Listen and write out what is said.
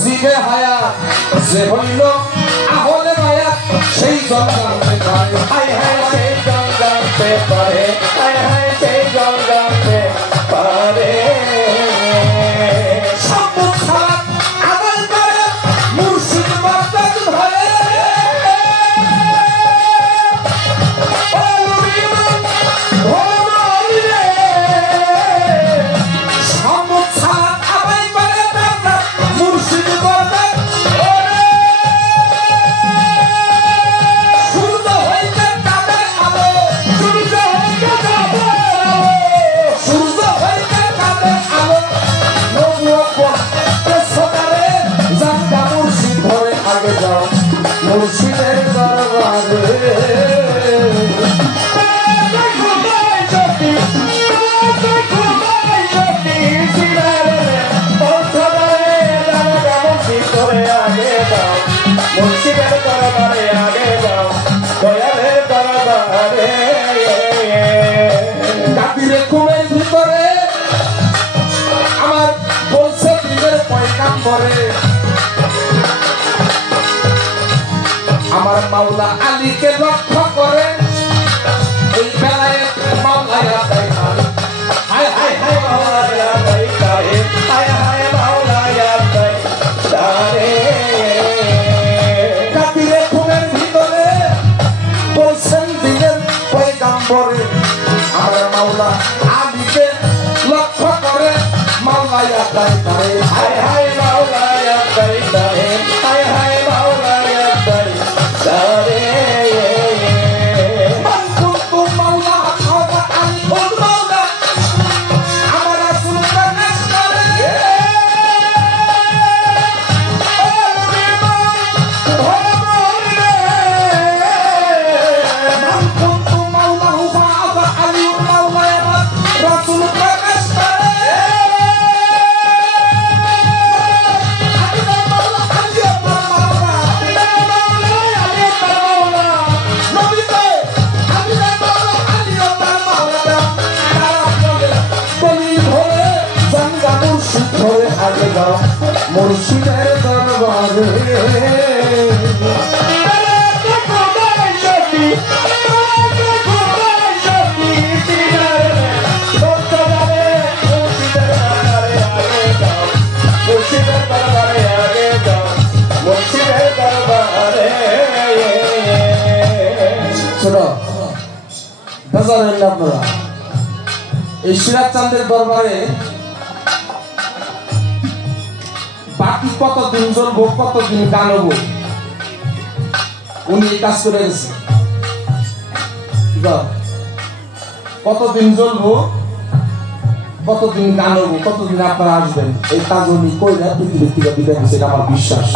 জিবে হায়া যে হইল আহলে মায়া সেই জন জানতে পারে হায় হায় সেই জন জানতে পারে হায় হায় সেই জন জানতে পারে সম্মুখ সালাত আদায় করে মুর্শিদ বাগদাদ ধরে সম্মুখ সালাত আদায় করে মুর্শিদ বাগদাদ সূর্য হইতে তাদের আলো সূর্য হইতে তাদের আলো আগে যাও মুর্শিদের দরবারে মুর্শিদের দরবারে আগে যাও দয়ালের দরবারে কাতিরে কুমের ভিতরে আমার বলছে দিনের পয়গাম্বরে আমার মাওলা আলীকে লক্ষ্য করে এই বেলায় মাওলায়া তাইহার হায় হায় হায় মাওলায়া তাইহারে হায় হায় মাওলায়া তাইহারে কাতিরে কুমের ভিতরে বলছেন দিনের পয়গাম্বরে আমার মাওলা আলীকে লক্ষ্য করে মাওলায়া তাইহারে হায় হায় মাওলায়া তাইহারে হায় হায় মাওলায়া তাইহারে মান কুনতু মাওলা খাওয়া আলী ওল মাওলা আমার রাসূল প্রকাশ করে মান কুনতু মাওলা হুয়া আলী ওল মাওলা আমার রাসূল প্রকাশ করে মুর্শিদের দরবারে শোনো বেজারেন না আপনারা এই সিরাজ চাঁদের দরবারে বাকি কতদিন জ্বলবো কতদিন গানবো উনি কাজ করে গেছে কতদিন জ্বলবো কতদিন গানবো কতদিন আপনারা আসবেন এই কাজ উনি কইরা পৃথিবীর থেকে বিদায় দিচ্ছে এটা আমার বিশ্বাস।